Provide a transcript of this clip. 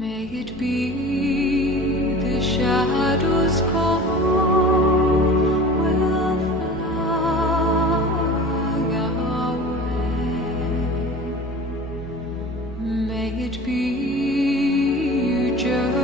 May it be the shadows call will fly away. May it be you just